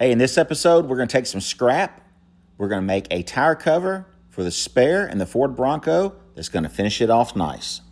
Hey, in this episode, we're going to take some scrap. We're going to make a tire cover for the spare and the Ford Bronco that's going to finish it off nice.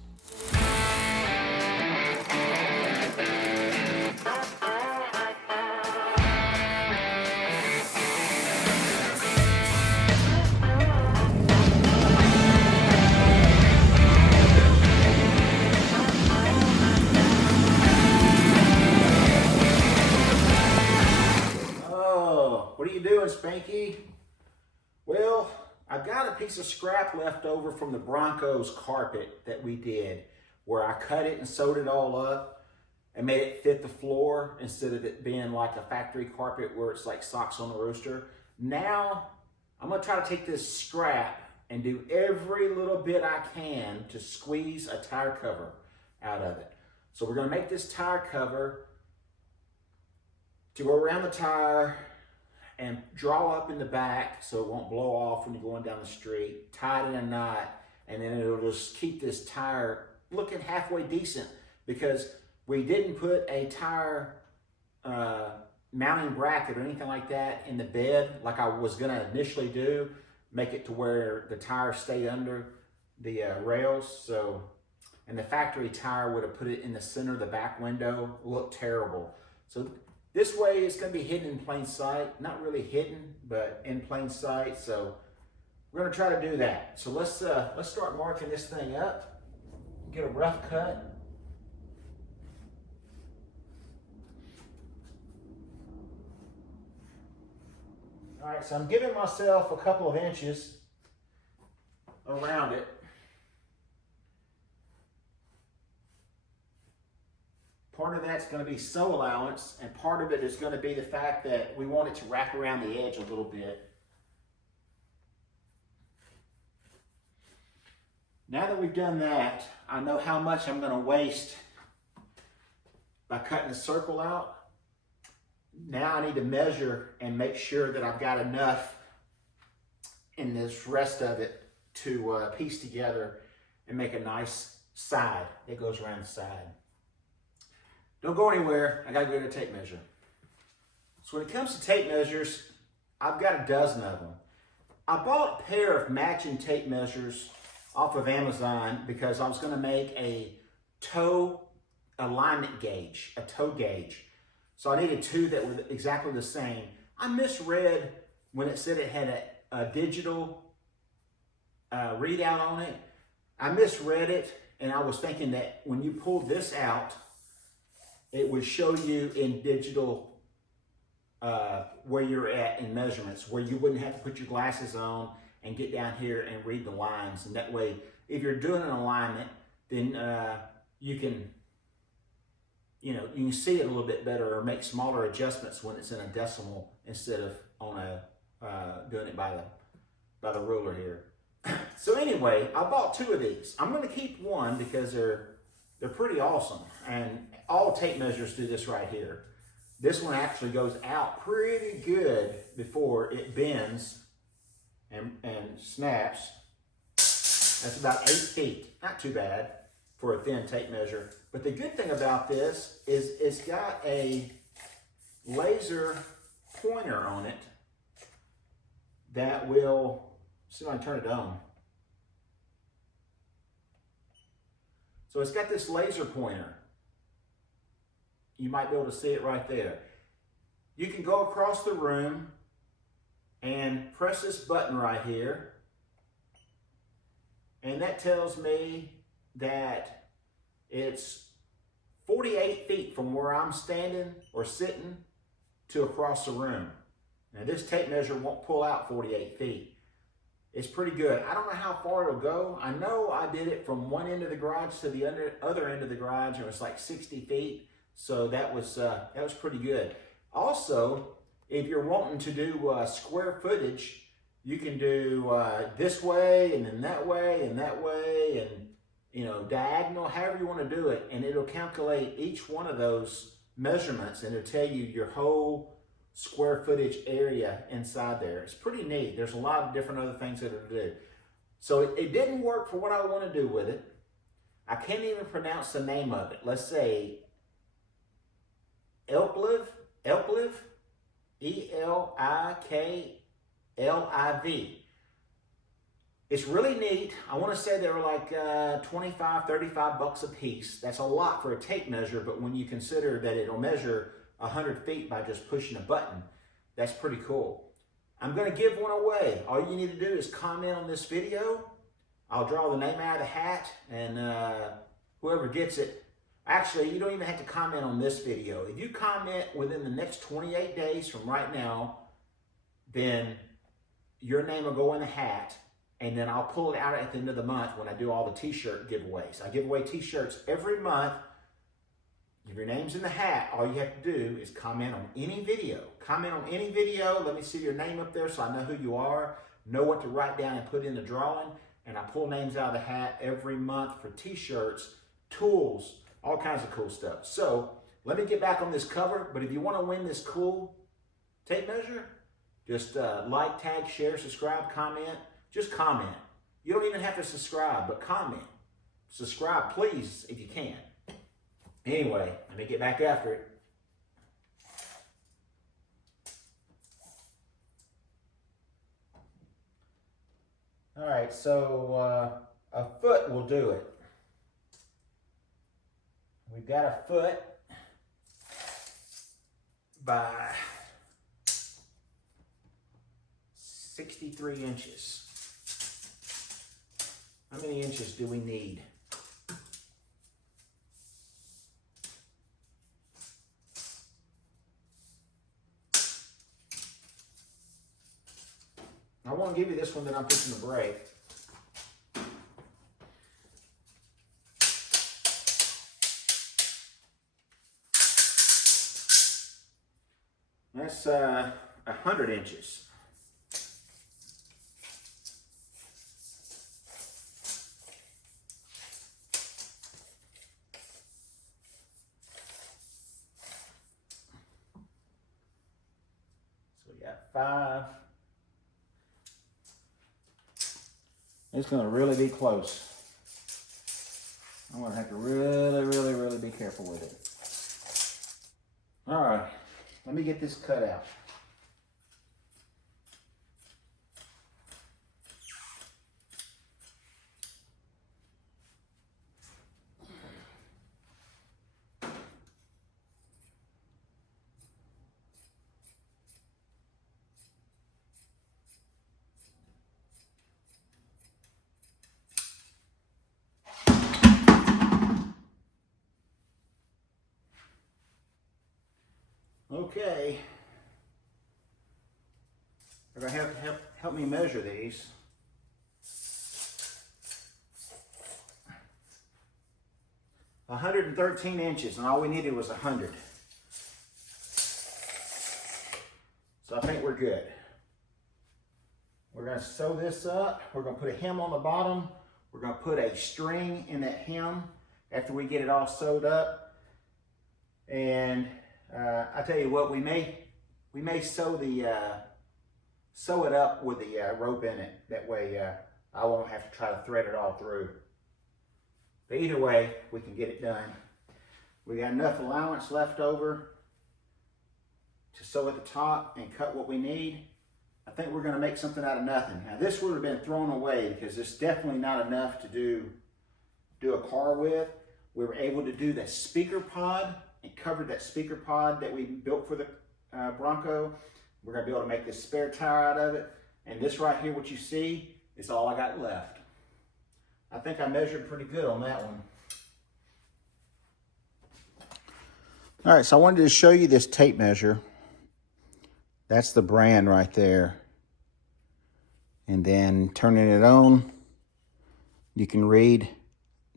What are you doing, Spanky? Well, I've got a piece of scrap left over from the Bronco's carpet that we did, where I cut it and sewed it all up and made it fit the floor instead of it being like a factory carpet where it's like socks on the rooster. Now, I'm gonna try to take this scrap and do every little bit I can to squeeze a tire cover out of it. So we're gonna make this tire cover to go around the tire and draw up in the back so it won't blow off when you're going down the street, tie it in a knot, and then it'll just keep this tire looking halfway decent, because we didn't put a tire mounting bracket or anything like that in the bed like I was gonna initially do, make it to where the tire stayed under the rails. So, and the factory tire would have put it in the center of the back window, looked terrible. So this way it's going to be hidden in plain sight. Not really hidden, but in plain sight. So we're going to try to do that. So let's start marking this thing up. Get a rough cut. All right, so I'm giving myself a couple of inches around it. Part of that's going to be sew allowance, and part of it is going to be the fact that we want it to wrap around the edge a little bit. Now that we've done that, I know how much I'm going to waste by cutting the circle out. Now I need to measure and make sure that I've got enough in this rest of it to piece together and make a nice side that goes around the side. Don't go anywhere, I gotta go get a tape measure. So when it comes to tape measures, I've got a dozen of them. I bought a pair of matching tape measures off of Amazon because I was gonna make a toe alignment gauge, a toe gauge. So I needed two that were exactly the same. I misread when it said it had a digital readout on it. I misread it, and I was thinking that when you pulled this out, it would show you in digital where you're at in measurements, where you wouldn't have to put your glasses on and get down here and read the lines. And that way, if you're doing an alignment, then you can see it a little bit better or make smaller adjustments when it's in a decimal instead of on doing it by the ruler here. So anyway, I bought two of these. I'm going to keep one because they're pretty awesome, and all tape measures do this right here. This one actually goes out pretty good before it bends and snaps. That's about 8 feet. Not too bad for a thin tape measure. But the good thing about this is it's got a laser pointer on it that will, see if I can turn it on. So it's got this laser pointer. You might be able to see it right there. You can go across the room and press this button right here. And that tells me that it's 48 feet from where I'm standing or sitting to across the room. Now this tape measure won't pull out 48 feet. It's pretty good. I don't know how far it'll go. I know I did it from one end of the garage to the other end of the garage, and it was like 60 feet. So that was pretty good. Also, if you're wanting to do square footage, you can do this way and then that way and that way, and diagonal, however you want to do it, and it'll calculate each one of those measurements, and it'll tell you your whole square footage area inside there. It's pretty neat. There's a lot of different other things that it'll do. So it didn't work for what I want to do with it. I can't even pronounce the name of it. Let's say Elpliv. E-L-I-K-L-I-V. It's really neat. I want to say they were like 25, 35 bucks a piece. That's a lot for a tape measure, but when you consider that it'll measure 100 feet by just pushing a button, that's pretty cool. I'm going to give one away. All you need to do is comment on this video. I'll draw the name out of the hat, and whoever gets it, actually, you don't even have to comment on this video. If you comment within the next 28 days from right now, then your name will go in the hat, and then I'll pull it out at the end of the month when I do all the t-shirt giveaways. I give away t-shirts every month. If your name's in the hat, all you have to do is comment on any video. Comment on any video. Let me see your name up there so I know who you are, know what to write down and put in the drawing. And I pull names out of the hat every month for t-shirts, tools, all kinds of cool stuff. So let me get back on this cover. But if you want to win this cool tape measure, just like, tag, share, subscribe, comment. Just comment. You don't even have to subscribe, but comment. Subscribe, please, if you can. Anyway, let me get back after it. All right, so a foot will do it. We've got a foot by 63 inches. How many inches do we need? I won't give you this one that I'm fixing to break. That's 100 inches. So we got 5. It's going to really be close. I'm going to have to really be careful with it. All right, let me get this cut out. Okay, they're going to help me measure these. $113 and all we needed was 100. So I think we're good. We're going to sew this up. We're going to put a hem on the bottom. We're going to put a string in that hem after we get it all sewed up. And I tell you what, we may sew it up with the rope in it. That way I won't have to try to thread it all through. But either way, we can get it done. We got enough allowance left over to sew at the top and cut what we need. I think we're going to make something out of nothing. Now this would have been thrown away because it's definitely not enough to do a car with. We were able to do that speaker pod and cover that speaker pod that we built for the Bronco. We're going to be able to make this spare tire out of it. And this right here, what you see, is all I got left. I think I measured pretty good on that one. All right, so I wanted to show you this tape measure. That's the brand right there. And then turning it on, you can read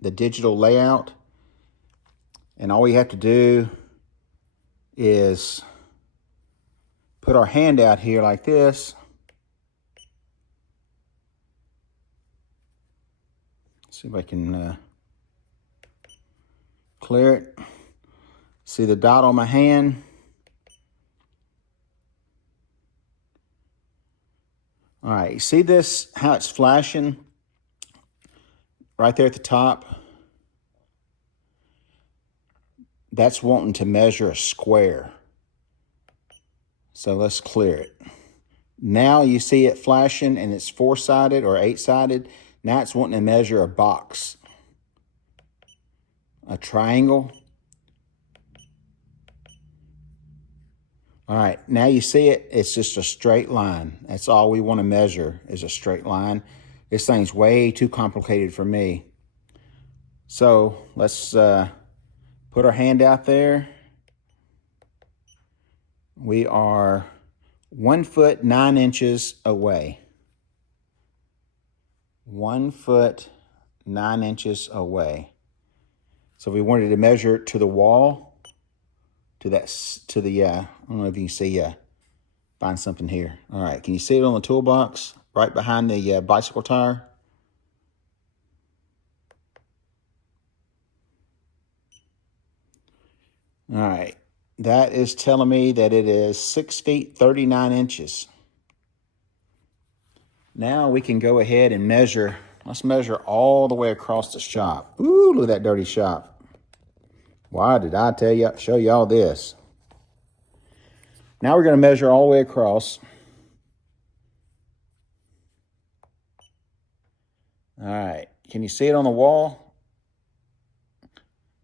the digital layout. And all we have to do is put our hand out here like this. See if I can clear it. See the dot on my hand? All right, see this, how it's flashing right there at the top? That's wanting to measure a square. So let's clear it. Now you see it flashing and it's 4-sided or 8-sided. Now it's wanting to measure a box, a triangle. All right, now you see it, it's just a straight line. That's all we want to measure is a straight line. This thing's way too complicated for me. So let's put our hand out there. We are 1 foot 9 inches away. 1 foot 9 inches away. So we wanted to measure it to the wall. I don't know if you can see, find something here. All right, can you see it on the toolbox right behind the bicycle tire? All right, that is telling me that it is 6 feet 39 inches. Now we can go ahead and measure. Let's measure all the way across the shop. Ooh, look at that dirty shop. Why did I show y'all this? Now we're going to measure all the way across. All right, can you see it on the wall?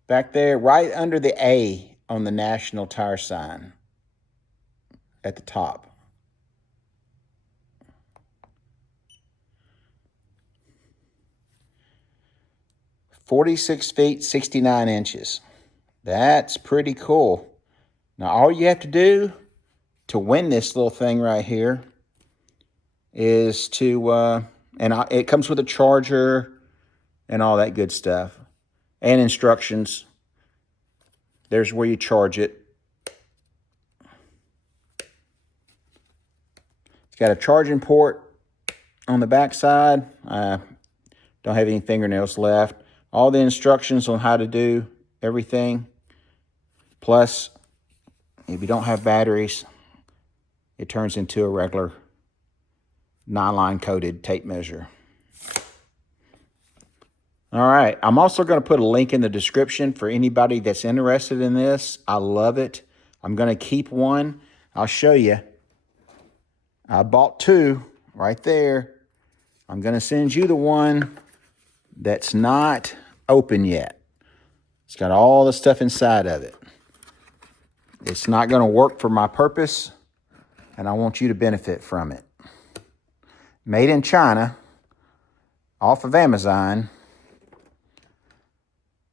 Back there, right under the A on the National Tire sign at the top. "46 feet 69 inches. That's pretty cool. Now all you have to do to win this little thing right here is to, it comes with a charger and all that good stuff and instructions. There's where you charge it. It's got a charging port on the back side. Don't have any fingernails left. All the instructions on how to do everything. Plus, if you don't have batteries, it turns into a regular nylon coated tape measure. All right, I'm also going to put a link in the description for anybody that's interested in this. I love it. I'm going to keep one. I'll show you. I bought 2 right there. I'm going to send you the one that's not open yet. It's got all the stuff inside of it. It's not going to work for my purpose, and I want you to benefit from it. Made in China, off of Amazon.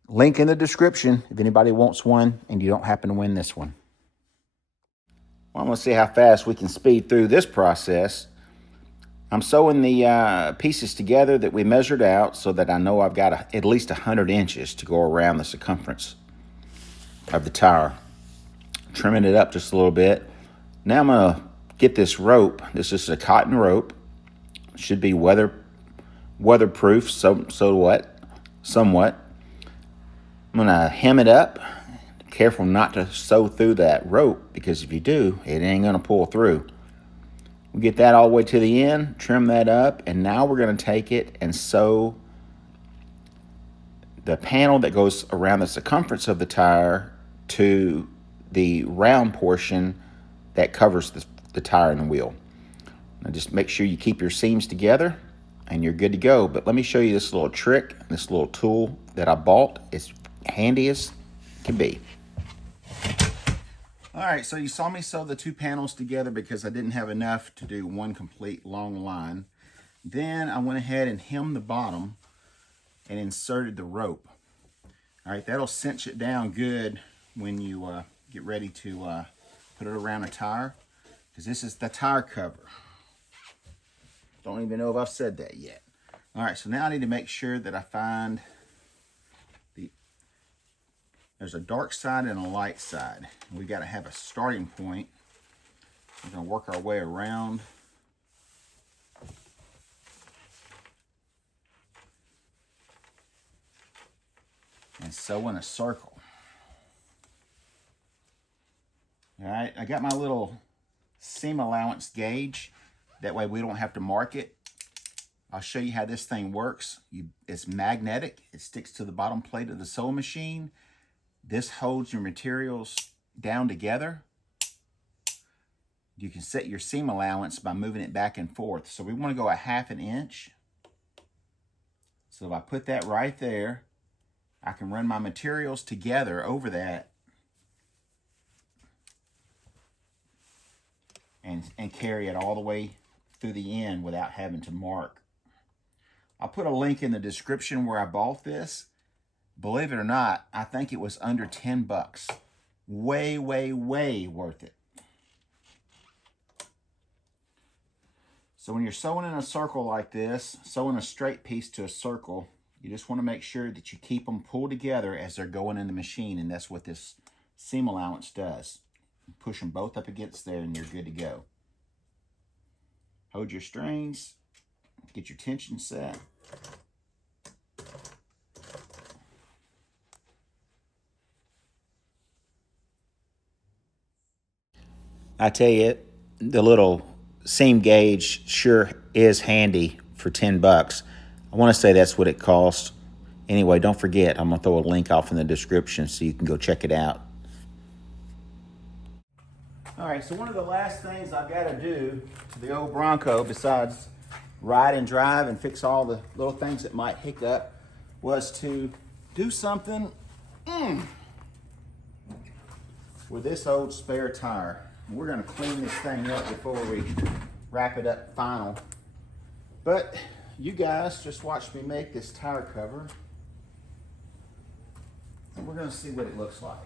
Link in the description if anybody wants one and you don't happen to win this one. Well, I'm going to see how fast we can speed through this process. I'm sewing the pieces together that we measured out so that I know I've got at least 100 inches to go around the circumference of the tire. Trimming it up just a little bit. Now I'm going to get this rope. This is a cotton rope. It should be weatherproof, somewhat. I'm going to hem it up. Careful not to sew through that rope, because if you do, it ain't going to pull through. We get that all the way to the end, trim that up, and now we're going to take it and sew the panel that goes around the circumference of the tire to the round portion that covers the tire and the wheel. Now just make sure you keep your seams together and you're good to go. But let me show you this little trick, this little tool that I bought. It's handy as can be. All right, so you saw me sew the 2 panels together because I didn't have enough to do one complete long line. Then I went ahead and hemmed the bottom and inserted the rope. All right, that'll cinch it down good when you get ready to put it around a tire, because this is the tire cover. Don't even know if I've said that yet. All right, so now I need to make sure that I find there's a dark side and a light side. We got to have a starting point. We're going to work our way around. And sew in a circle. All right, I got my little seam allowance gauge. That way we don't have to mark it. I'll show you how this thing works. It's magnetic. It sticks to the bottom plate of the sewing machine. This holds your materials down together. You can set your seam allowance by moving it back and forth. So we want to go 1/2 inch. So if I put that right there, I can run my materials together over that and carry it all the way through the end without having to mark. I'll put a link in the description where I bought this. Believe it or not, I think it was under 10 bucks. Way, way, way worth it. So when you're sewing in a circle like this, sewing a straight piece to a circle, you just want to make sure that you keep them pulled together as they're going in the machine, and that's what this seam allowance does. Push them both up against there and you're good to go. Hold your strings, get your tension set. I tell you, the little seam gauge sure is handy for 10 bucks. I want to say that's what it costs. Anyway, don't forget, I'm going to throw a link off in the description so you can go check it out. All right, so one of the last things I've got to do to the old Bronco, besides ride and drive and fix all the little things that might hiccup, was to do something with this old spare tire. We're going to clean this thing up before we wrap it up final. But you guys just watch me make this tire cover, and we're going to see what it looks like.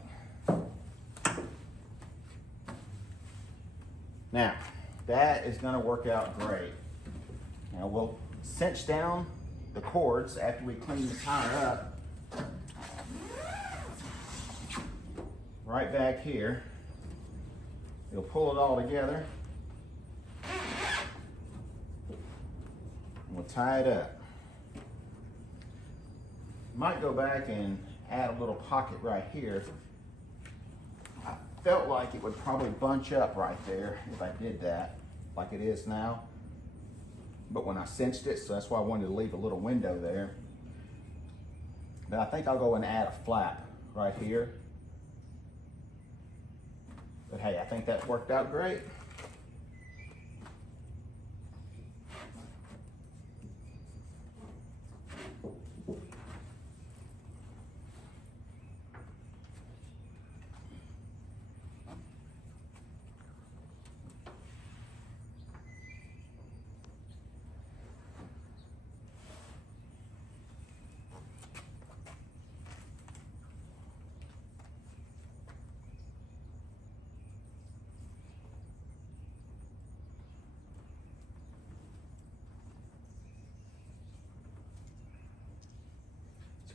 Now, that is going to work out great. Now we'll cinch down the cords after we clean the tire up. Right back here. You'll pull it all together. And we'll tie it up. Might go back and add a little pocket right here. I felt like it would probably bunch up right there if I did that, like it is now. But when I cinched it, so that's why I wanted to leave a little window there. But I think I'll go and add a flap right here. But hey, I think that worked out great.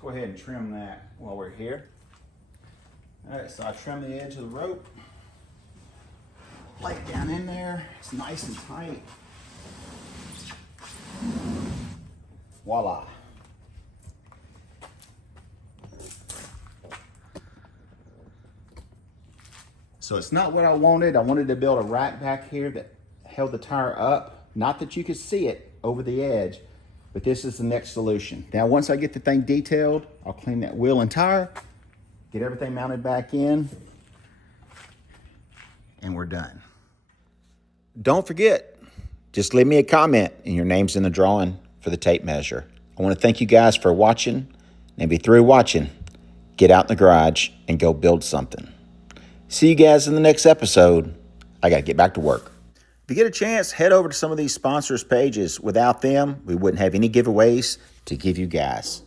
Go ahead and trim that while we're here. All right, so I trim the edge of the rope. Lay it down in there. It's nice and tight. Voila. So it's not what I wanted. I wanted to build a rack back here that held the tire up. Not that you could see it over the edge, but this is the next solution. Now, once I get the thing detailed, I'll clean that wheel and tire, get everything mounted back in, and we're done. Don't forget, just leave me a comment and your name's in the drawing for the tape measure. I want to thank you guys for watching, and be through watching, get out in the garage and go build something. See you guys in the next episode. I got to get back to work. If you get a chance, head over to some of these sponsors pages. Without them, we wouldn't have any giveaways to give you guys.